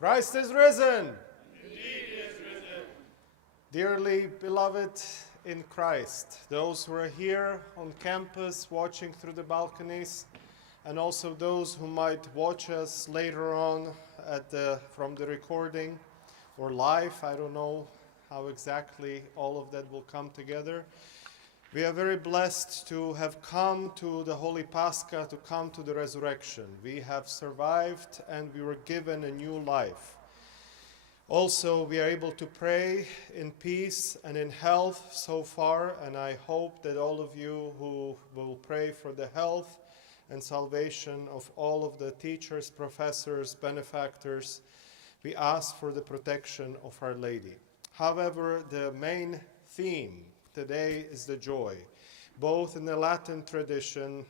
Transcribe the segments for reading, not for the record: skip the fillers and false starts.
Christ is risen. Indeed he is risen. Dearly beloved in Christ, those who are here on campus watching through the balconies, and also those who might watch us later on from the recording or live, I don't know how exactly all of that will come together. We are very blessed to have come to the Holy Pascha, to come to the resurrection. We have survived and we were given a new life. Also, we are able to pray in peace and in health so far, and I hope that all of you who will pray for the health and salvation of all of the teachers, professors, benefactors, we ask for the protection of Our Lady. However, the main theme today is the joy. Both in the Latin tradition,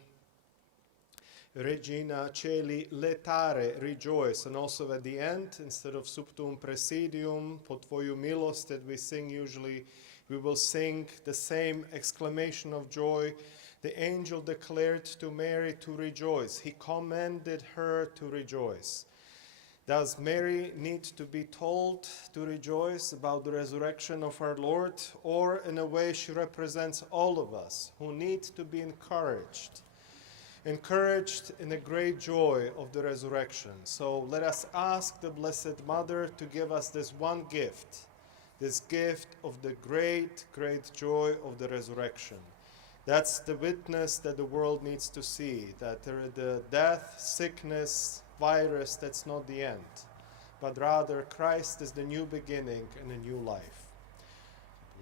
Regina Celi letare, rejoice, and also at the end, instead of Subtum Presidium, po tvoju milost that we sing usually, we will sing the same exclamation of joy. The angel declared to Mary to rejoice. He commanded her to rejoice. Does Mary need to be told to rejoice about the resurrection of our Lord? Or in a way she represents all of us who need to be encouraged in the great joy of the resurrection. So let us ask the Blessed Mother to give us this one gift, this gift of the great, great joy of the resurrection. That's the witness that the world needs to see, that the death, sickness, virus, that's not the end, but rather Christ is the new beginning and a new life.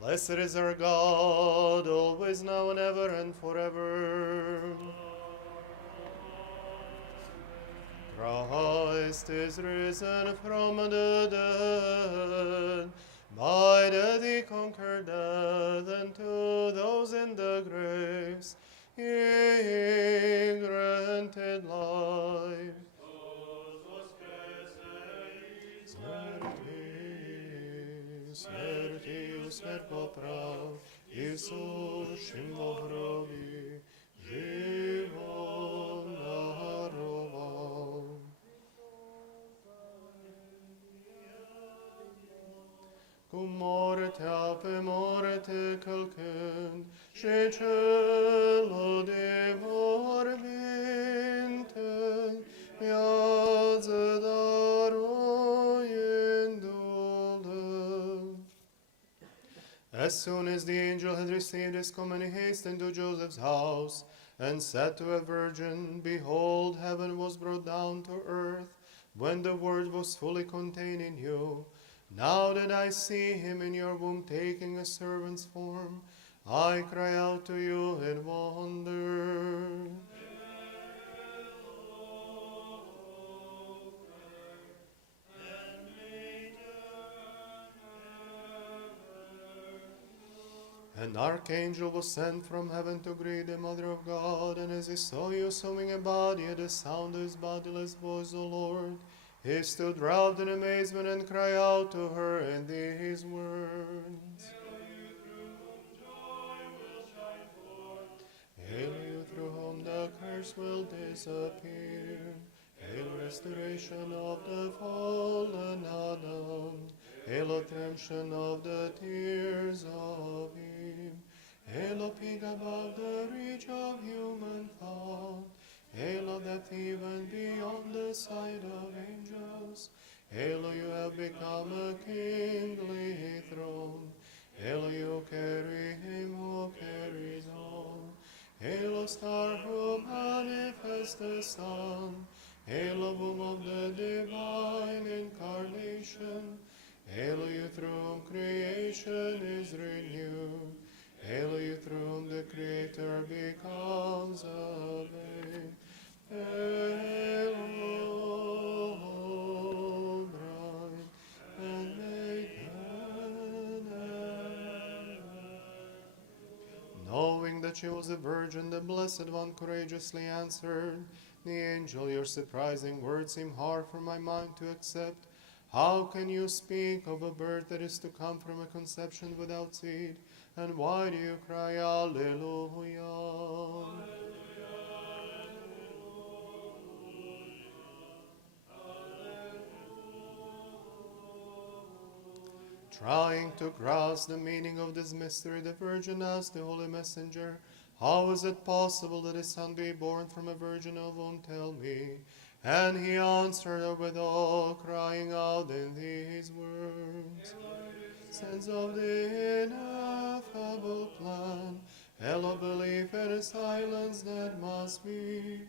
Blessed is our God, always, now and ever and forever. Christ is risen from the dead, by death he conquered death, and to those in the graves he granted life. Smrti smrt poprav, Isušim ohrovi, život daroval. Cum morte ape morte calcent, și celo de morminte, viață daruiendule. As soon as the angel had received his command, he hastened to Joseph's house, and said to a virgin, Behold, heaven was brought down to earth, when the word was fully contained in you. Now that I see him in your womb taking a servant's form, I cry out to you in wonder. An archangel was sent from heaven to greet the Mother of God, and as he saw you sewing a body at the sound of his bodiless voice, O Lord, he stood wrapped in amazement and cried out to her in these words. Hail you through whom the curse will disappear. Hail restoration of the fallen Adam. Hail redemption of the tears of Eve. Hail a peak above the reach of human thought. Hail a depth even beyond the sight of angels. Hail, you have become a kingly throne. Hail, you carry him who carries all. Hail, a star who manifests the sun. Hail, a womb of the divine incarnation. Hail, you through whom creation is renewed. Hail, you through whom the Creator becomes a babe. Hail, O bride and maiden. Knowing that she was a virgin, the Blessed One courageously answered, The angel, your surprising words seem hard for my mind to accept. How can you speak of a birth that is to come from a conception without seed? And why do you cry, Alleluia? Trying to grasp the meaning of this mystery, the Virgin asked the Holy Messenger, "How is it possible that a son be born from a virgin? Who won't tell me?" And he answered her with awe, crying out in these words, "Sense of the ineffable plan, hail of belief and silence that must be,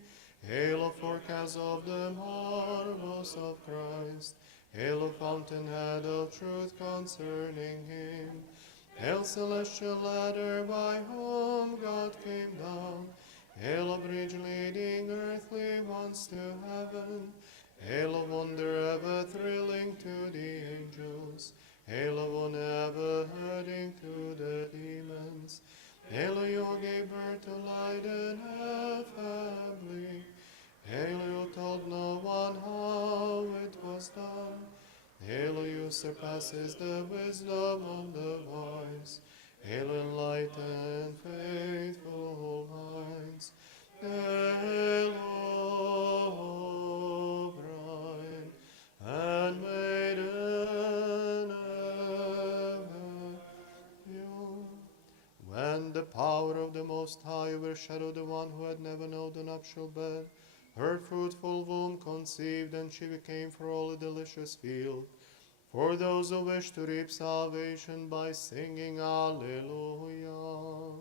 hail of forecast of the marvels of Christ, hail of fountainhead of truth concerning him, hail celestial ladder by whom God came down, hail of bridge leading earthly ones to heaven, hail of wonder ever thrilling to the angels, hail of one ever hurting to the demons, hail of you gave birth to light ineffably, hail you told no one how it was done, hail you surpasses the wisdom of the wise, hail enlightened faithful minds, hail O bride and maiden ever pure. When the power of the Most High overshadowed the one who had never known the nuptial bed, her fruitful womb conceived, and she became for all a delicious field, for those who wish to reap salvation by singing Alleluia.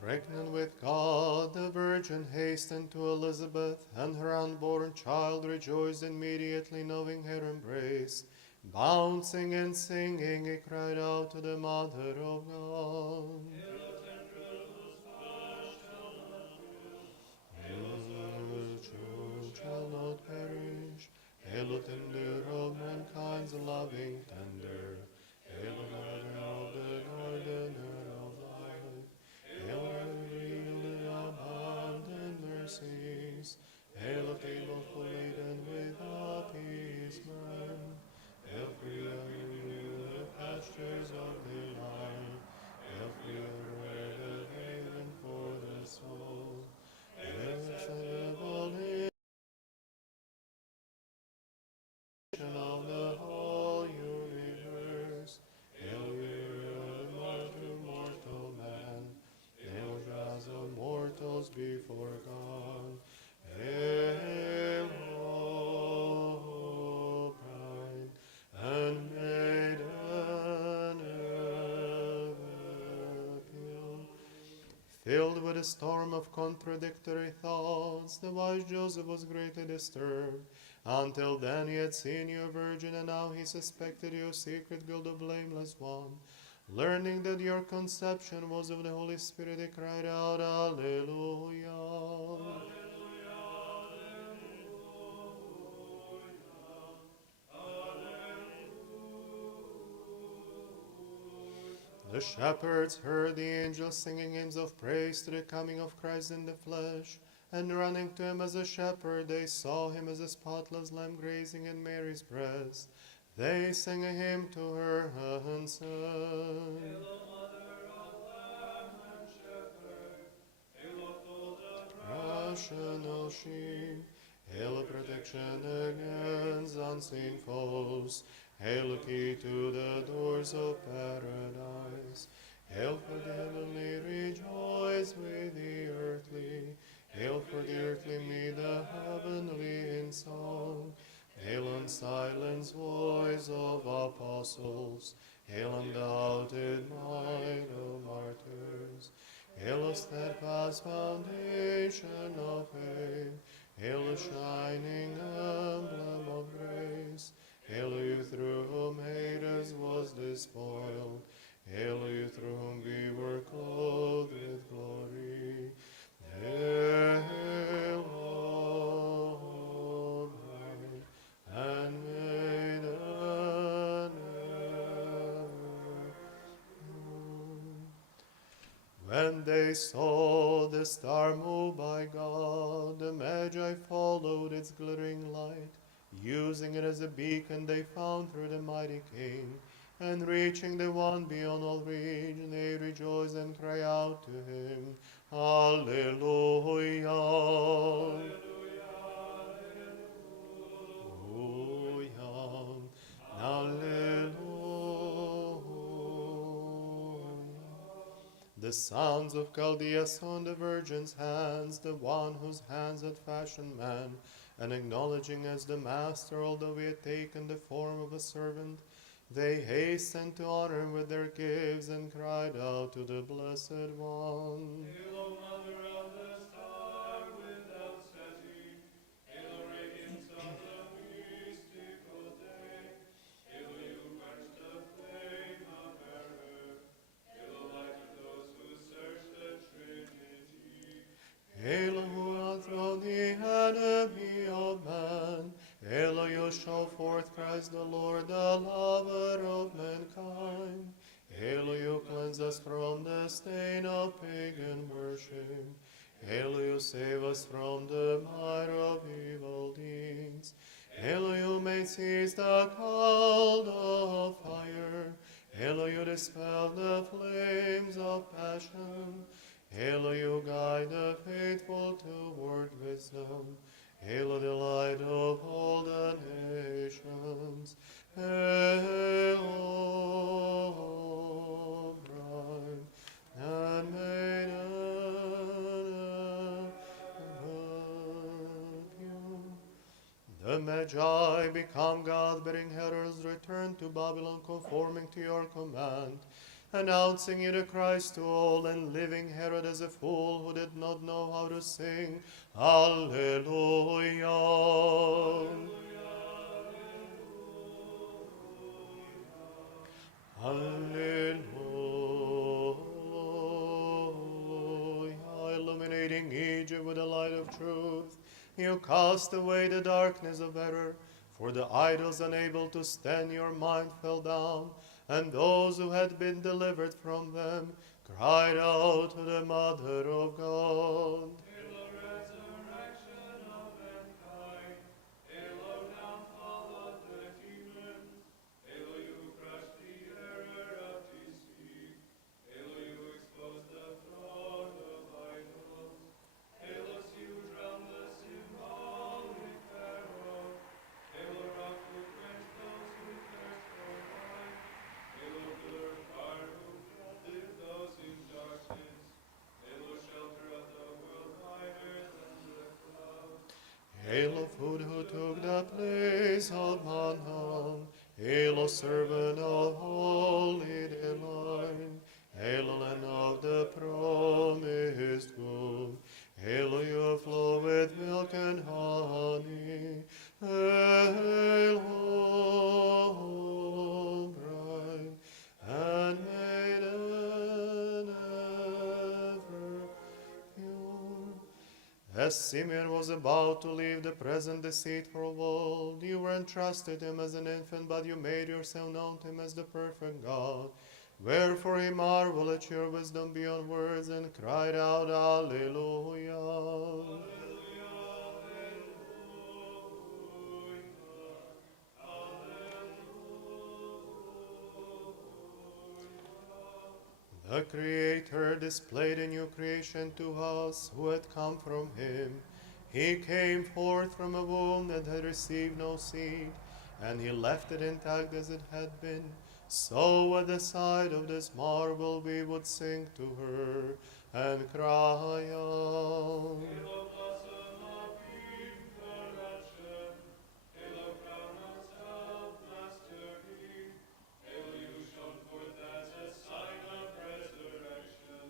Pregnant with God, the Virgin hastened to Elizabeth, and her unborn child rejoiced immediately, knowing her embrace. Bouncing and singing, he cried out to the Mother of God. Children shall not perish. Hail, O tender of mankind's loving tender. Hail, O Mother of the gardener of life. Hail, reveal the abundant mercies. Hail, a table full laden with appeasement. Hail, free the pastures of delight. Hail, free the haven for the soul. Hail, the of the whole universe. Hail, you mortal man. Hail, as of mortals before God. Hail, O bride and maiden ever pure. Filled with a storm of contradictory thoughts, the wise Joseph was greatly disturbed. Until then he had seen you a virgin, and now he suspected your secret guilt, the blameless one. Learning that your conception was of the Holy Spirit, he cried out, Alleluia. The shepherds heard the angels singing hymns of praise to the coming of Christ in the flesh, and running to him as a shepherd, they saw him as a spotless lamb grazing in Mary's breast. They sang a hymn to her and said, Rational sheep, hail a protection against unseen foes, hail a key to the doors of paradise, hail for the heavenly rejoice with the earthly, hail for the earthly me the heavenly in song, hail unsilenced voice of apostles, hail undoubted might of martyrs, hail a steadfast foundation of faith, hail a shining emblem of grace, hail you through whom Hades was despoiled, hail you through whom we were clothed with glory. Hail, O bride and maiden ever pure. When they saw the star moved by God, the Magi followed its glittering light. Using it as a beacon, they found through the mighty King. And reaching the one beyond all region, they rejoice and cry out to him, Alleluia. Alleluia. Alleluia. The sounds of Chaldeus on the virgin's hands, the one whose hands had fashioned man, and acknowledging as the master, although he had taken the form of a servant, they hastened to honor him with their gifts and cried out to the Blessed One. Hail, Mother of the Star without setting. Hail, radiance of the mystical day. Hail, you quench the flame of error. Hail, light of those who search the Trinity. Hail, who overthrow the enemy of man. Hail, you show forth Christ the Lord, the lover of mankind. Hail, you cleanse us from the stain of pagan worship. Hail, you save us from the mire of evil deeds. Hail, you may cease the cloud of fire. Hail, you dispel the flames of passion. Hail, you guide the faithful toward wisdom. Hail, the light of all the nations. Hail, O bride and maiden of you. The Magi become God-bearing heralds, return to Babylon conforming to your command, announcing you the Christ to all, and leaving Herod as a fool who did not know how to sing. Alleluia. Alleluia. Illuminating Egypt with the light of truth, you cast away the darkness of error, for the idols unable to stand your mind fell down, and those who had been delivered from them cried out to the Mother of God. Hail, resurrection of mankind. Hail, downfall of the demons. Hail, you crush the error of deceit. Hail, you expose the fraud of idols. Hail, you drown the symbolic pharaoh. Hail, rock who quench those who thirst for life. Hail, pillar of fire who live those in darkness. Hail, shelter of the world higher than the clouds. Hail, food who took the place of manna. Hail, servant of holy delight. Hail, land of the promised good. Hail, you flow with milk and honey. Hail, O bride and maiden ever pure. As Simeon was about to leave the present deceitful world, you were entrusted him as an infant, but you made yourself known to him as the perfect God. Wherefore he marveled at your wisdom beyond words and cried out, Alleluia. The Creator displayed a new creation to us who had come from him. He came forth from a womb that had received no seed, and he left it intact as it had been. So at the sight of this marvel we would sing to her and cry out. Hail, blossom of incorruption. Hail, crown of self-mastery. Hail, you shone forth as a sign of resurrection.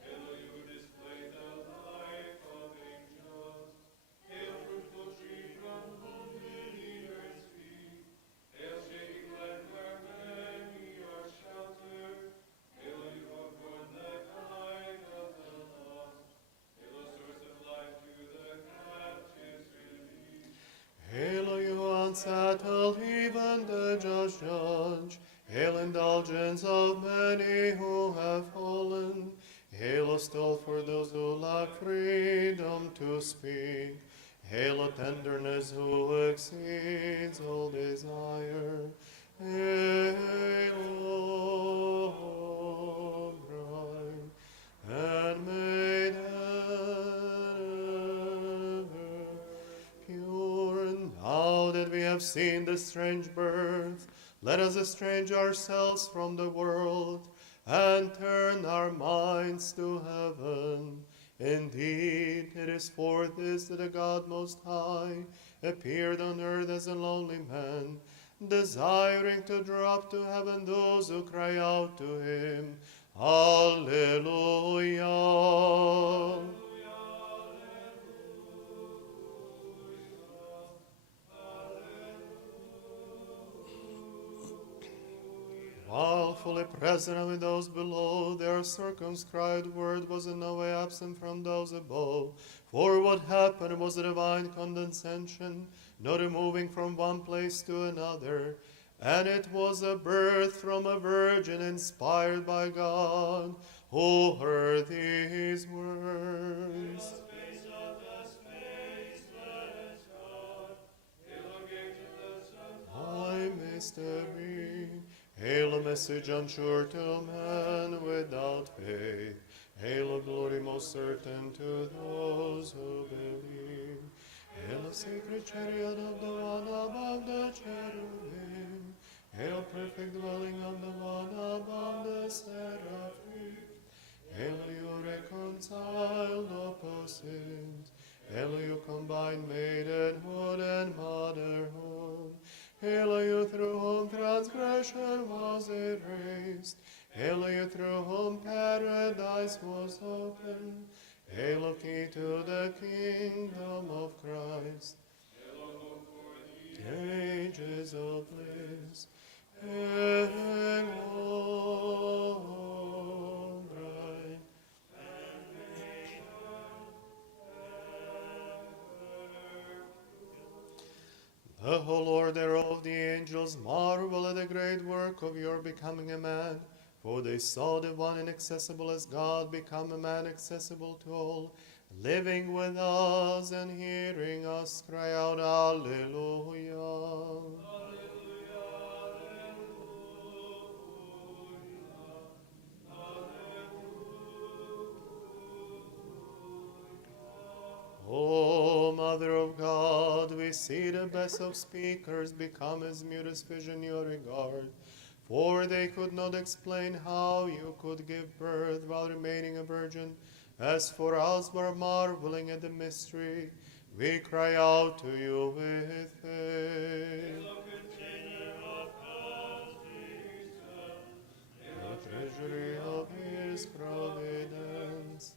Hail, you display the life of angels. Hail, fruitful tree from whom the earth speak. Hail, shady glen where many are sheltered. Hail, you have borne the guide of the lost. Hail, source of life to the captives released. Hail, you unsettled even the just judge. Hail, indulgence of many who have fallen. Hail, still for those who lack freedom to speak. Hail, tenderness who exceeds all desire. Halo, bright and made ever pure. Now that we have seen the strange birth, let us estrange ourselves from the world and turn our minds to heaven. Indeed, it is for this that the God Most High appeared on earth as a lonely man, desiring to draw up to heaven those who cry out to him. Alleluia. While fully present with those below, their circumscribed word was in no way absent from those above. For what happened was a divine condescension, not a moving from one place to another. And it was a birth from a virgin inspired by God, who heard these words. High mystery, hail a message unsure to man without faith. Hail a glory most certain to those who believe. Hail a sacred chariot of the one above the cherubim. Hail perfect dwelling of the one above the seraphim. Hail you reconciled opposites. Hail you combined maidenhood and motherhood. Hail you through whom transgression was erased. Hail you through whom paradise was opened. Hail key to the kingdom of Christ. Ages of bliss. Hail, bright. The whole order of the angels marvel at the great work of your becoming a man, for they saw the one inaccessible as God become a man accessible to all, living with us and hearing us cry out, Alleluia. O Mother of God, we see the best of speakers become as mute as fish in your regard, for they could not explain how you could give birth while remaining a virgin. As for us, we're marveling at the mystery. We cry out to you with faith. The treasury of his providence.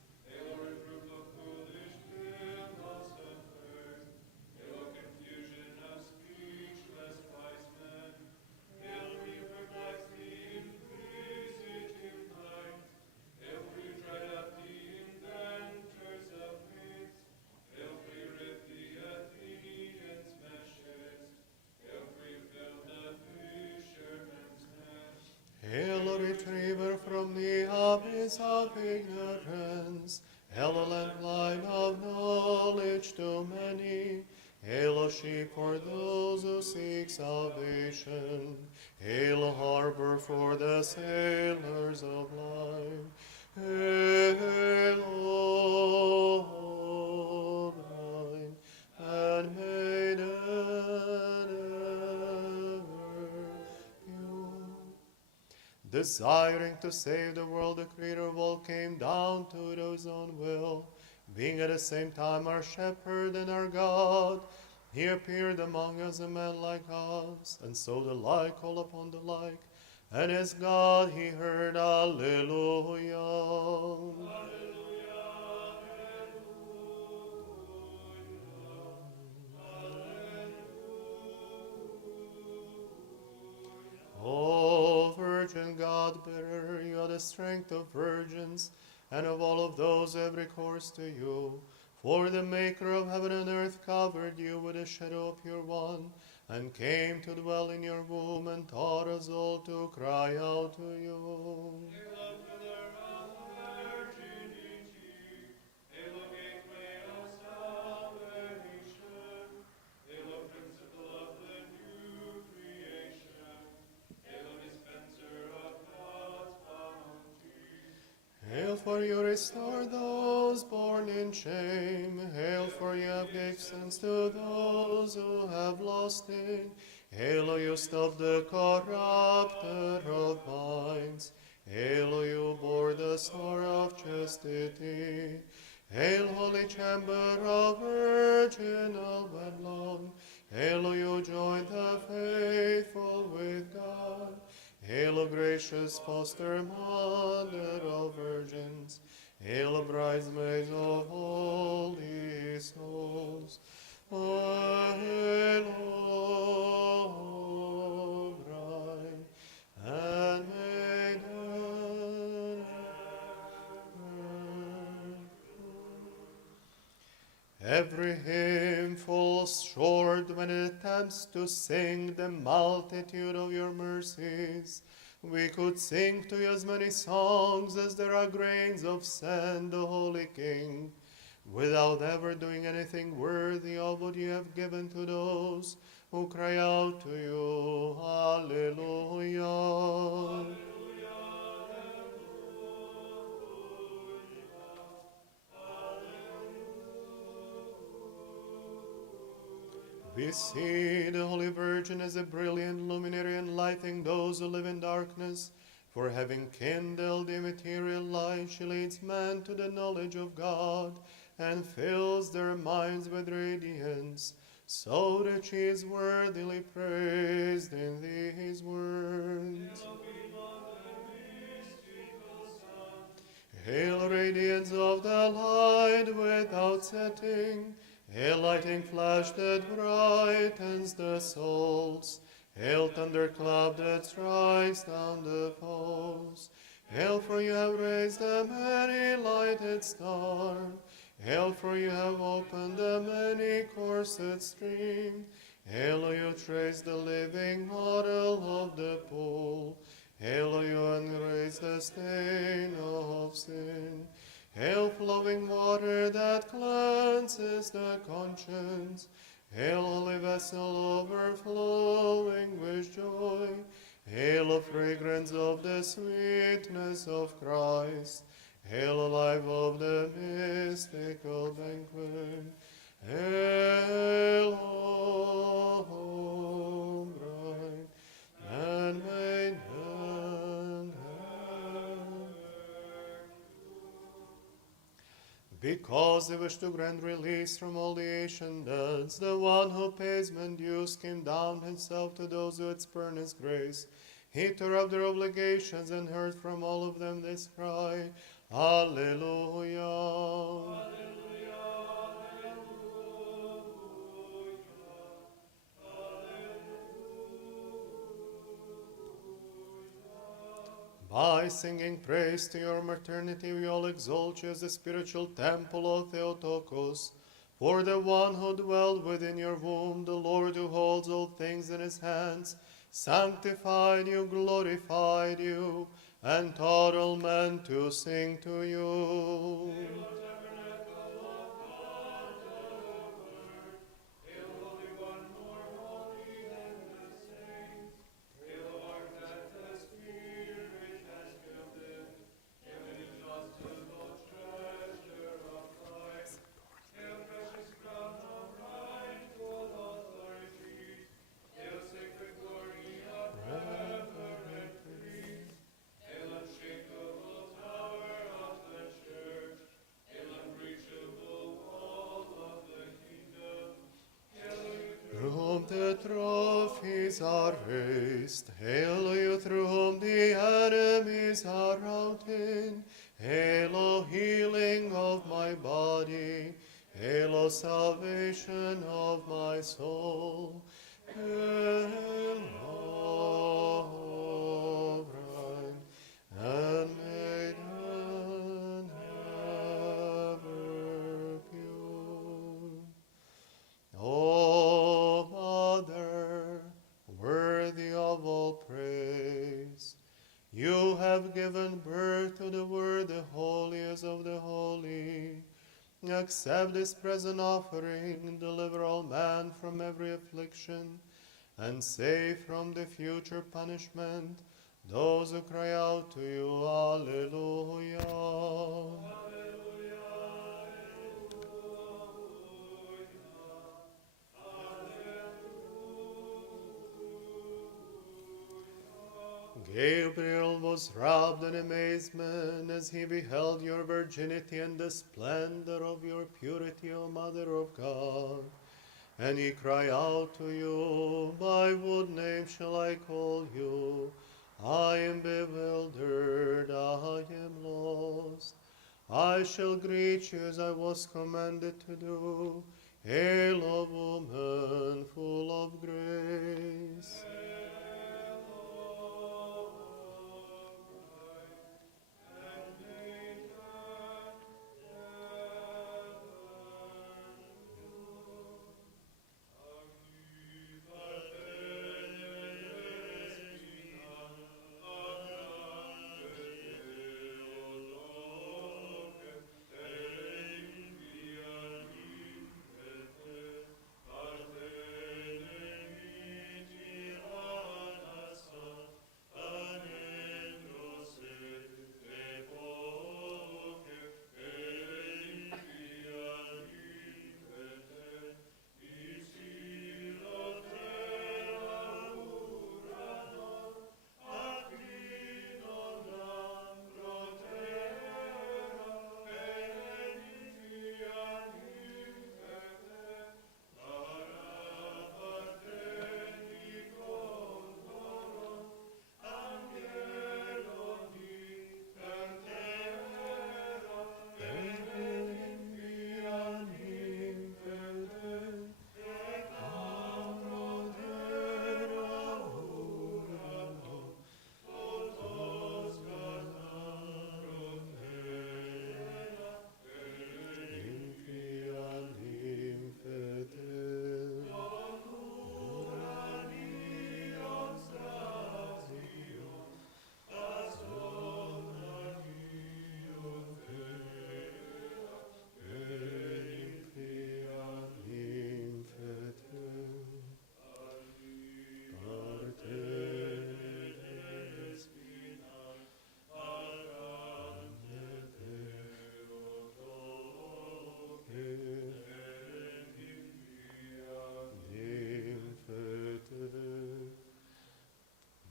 Hail, a retriever from the abyss of ignorance. Hail, a lamplight of knowledge to many. Hail, a sheep for those who seek salvation. Hail, a harbor for the sailors of life. Hail, O bride, and maiden ever pure. Desiring to save the world, the Creator of all came down to his own will. Being at the same time our shepherd and our God, he appeared among us a man like us, and so the like called upon the like. And as God he heard, Alleluia. O Virgin God-bearer, you are the strength of virgins, and of all of those who have recourse to you. For the Maker of heaven and earth covered you with a shadow of pure one, and came to dwell in your womb, and taught us all to cry out to you. for you restore those born in shame. Hail, for you have gave sense to those who have lost it. Hail, O you stop the corrupter of minds. Hail, O you bore the sword of chastity. Hail, holy chamber of virginal wedlock. Hail, O you join the faithful with God. Hail, O gracious foster mother of virgins. Hail, O bridesmaids of holy souls. Hail, O bride and maiden. Every hymn falls short when it attempts to sing the multitude of your mercies. We could sing to you as many songs as there are grains of sand, O Holy King, without ever doing anything worthy of what you have given to those who cry out to you. Hallelujah. We see the Holy Virgin as a brilliant luminary enlightening those who live in darkness. For having kindled the immaterial light, she leads men to the knowledge of God and fills their minds with radiance, so that she is worthily praised in these words. Hail, radiance of the light without setting. Hail, lighting flash that brightens the souls. Hail, thunderclap that strikes down the foes. Hail, for you have raised the many lighted star. Hail, for you have opened the many coursed stream. Hail, O you trace the living model of the pool. Hail, O you erase the stain of sin. Hail, flowing water that cleanses the conscience. Hail, holy vessel overflowing with joy. Hail, a fragrance of the sweetness of Christ. Hail, alive of the mystical banquet. Hail, O bride and maiden. Because they wish to grant release from all the ancient debts, the one who pays men dues came down himself to those who had spurned his grace. He tore up their obligations and heard from all of them this cry, Alleluia. By singing praise to your maternity, we all exalt you as the spiritual temple of Theotokos. For the one who dwelled within your womb, the Lord who holds all things in his hands, sanctified you, glorified you, and taught all men to sing to you. Whom the trophies are raised, hail you through whom the enemies are routed. Hail, O healing of my body, hail, O salvation of my soul. Hail, O bride and maiden ever pure. O Mother, worthy of all praise, you have given birth to the Word, the holiest of the holy. Accept this present offering, deliver all man from every affliction, and save from the future punishment Those who cry out to you, Alleluia. Gabriel was wrapped in amazement as he beheld your virginity and the splendor of your purity, O Mother of God. And he cried out to you, by what name shall I call you? I am bewildered, I am lost. I shall greet you as I was commanded to do. Hail, O woman, full of grace.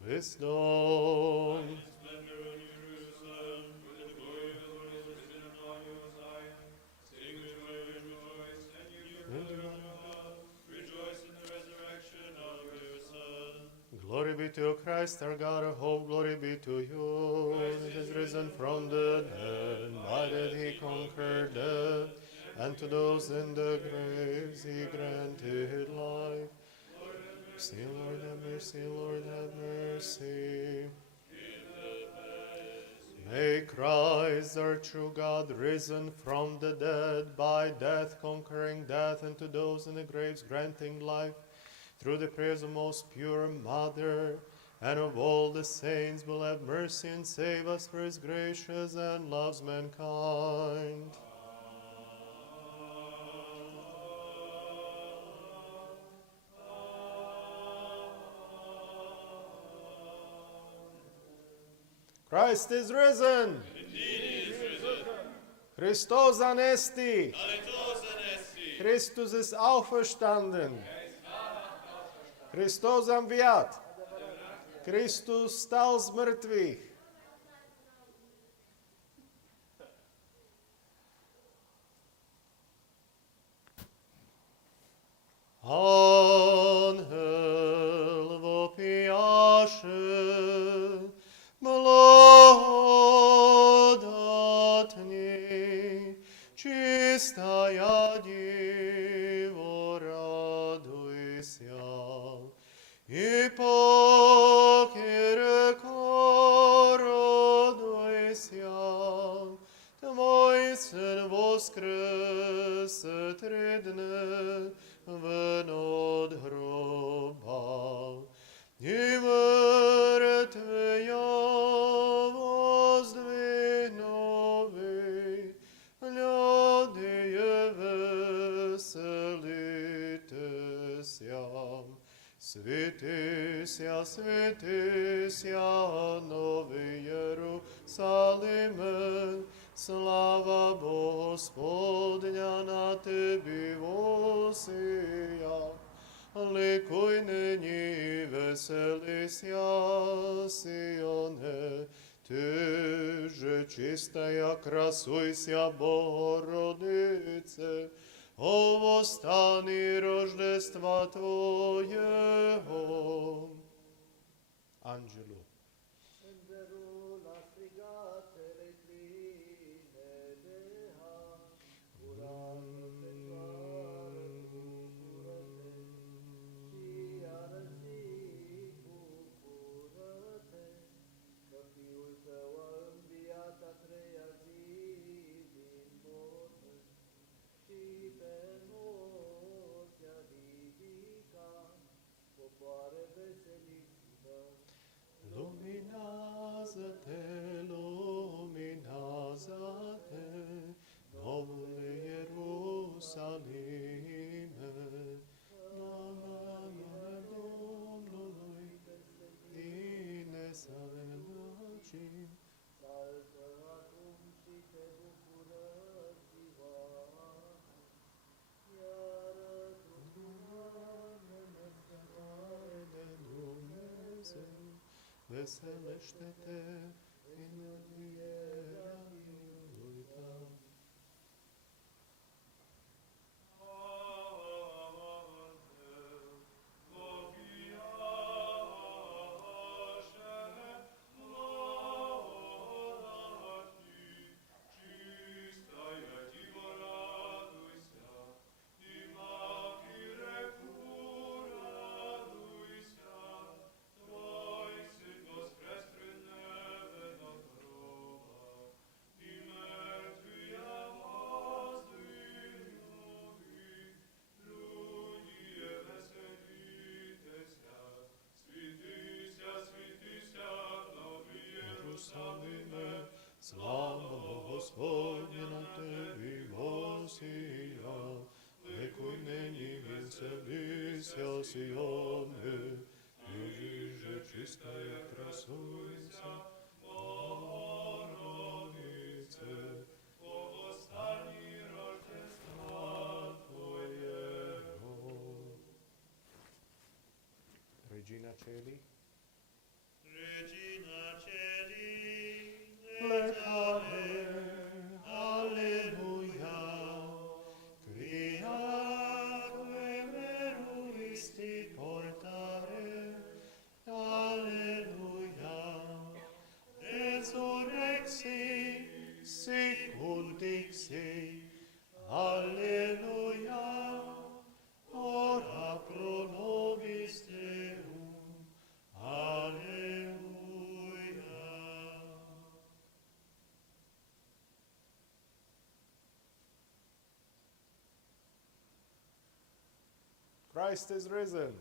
Wisdom. Glory be to Christ, our God, our hope. Glory be to you. He is risen from the dead. By that he conquered death. And to those in the graves he granted life. Mercy, Lord, have mercy, Lord, have mercy. May Christ, our true God, risen from the dead, by death conquering death, and to those in the graves granting life, through the prayers of most pure Mother, and of all the saints, will have mercy and save us, for his gracious and loves mankind. Christ is risen. Indeed he is risen. Christos anesti. Alethos anesti. Christus ist auferstanden. Christos înviat. Christus stal z mrtvých. Angel vopiaše, blagodatni, čistая Divo, radujся, и покирко радуйся, Твой Сын воскресе три дни вен от гроба, и мертвия воздвигнуви, люди веселитеся. Святый, святися, Новий Єрусалиме, слава Господня на тобі восія. Ликуй нині, веселися, Сионе, ти же чистая, красуйся, Богородице, о восстані Рождества Твоєго. Анджелу. Luminazate, Novle Ierusalime, Namane Domnului, tine să înălțim. Veselește-te în învierea lui tău. Ierusalime, slava Gospodnja na tebi vosija, likuj нині, веселися, Сионе, ти же чистая, красуйся, Богородице, о восстані Рождества Твоєго. Regina Celi. Regina Celi, Lecare, Alleluia, Criaque veruisti portare, Alleluia, resurrexi, sicut dixi, Alleluia, ora pro nobis Deum, Alleluia. Christ is risen.